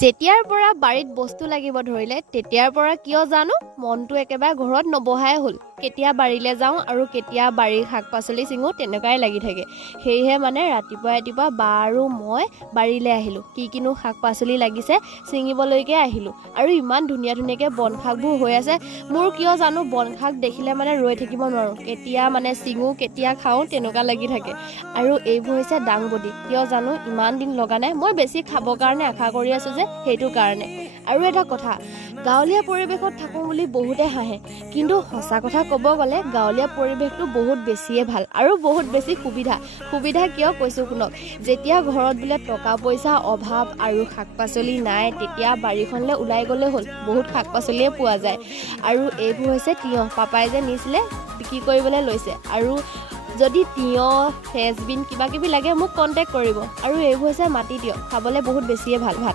যেতিয়াৰ পৰা বাৰীত বস্তু লাগিব ধৰিলে তেতিয়াৰ পৰা কিয় জানো মনটো একেবাৰে ঘৰত নবহাই হ'ল। কেতিয়া বাৰীলৈ যাওঁ আৰু কেতিয়া বাৰীৰ শাক পাচলি ছিঙো তেনেকুৱাই লাগি থাকে। সেয়েহে মানে ৰাতিপুৱা বা আৰু মই বাৰীলৈ আহিলোঁ। কিনো শাক পাচলি লাগিছে ছিঙিবলৈকে আহিলোঁ। আৰু ইমান ধুনীয়াকৈ বন শাকবোৰ হৈ আছে। মোৰ কিয় জানো বন শাক দেখিলে মানে ৰৈ থাকিব নোৱাৰোঁ। কেতিয়া মানে ছিঙো কেতিয়া খাওঁ তেনেকুৱা লাগি থাকে। আৰু এইবোৰ হৈছে দাংবডি। কিয় জানো ইমান দিন লগা নাই। মই বেছি খাবৰ কাৰণে আশা কৰি আছোঁ যে সেইটো কাৰণে। আৰু এটা কথা, গাঁৱলীয়া পৰিৱেশত থাকোঁ বুলি বহুতে হাঁহে, কিন্তু সঁচা কথা ক'ব গ'লে গাঁৱলীয়া পৰিৱেশটো বহুত বেছিয়ে ভাল আৰু বহুত বেছি সুবিধা কিয় কৈছোঁ শুনক। যেতিয়া ঘৰত বোলে টকা পইচা অভাৱ আৰু শাক পাচলি নাই তেতিয়া বাৰীখনলৈ ওলাই গ'লে হ'ল, বহুত শাক পাচলিয়ে পোৱা যায়। আৰু এইবোৰ হৈছে তিয়ঁহ, পাপাই যে নিছিলে বিক্ৰী কৰিবলৈ লৈছে। আৰু যদি তিয়ঁহ ফ্ৰেঞ্চবিন কিবা কিবি লাগে মোক কণ্টেক্ট কৰিব। আৰু এইবোৰ হৈছে মাটি তিয়ঁহ, খাবলৈ বহুত বেছিয়ে ভাল ভাত।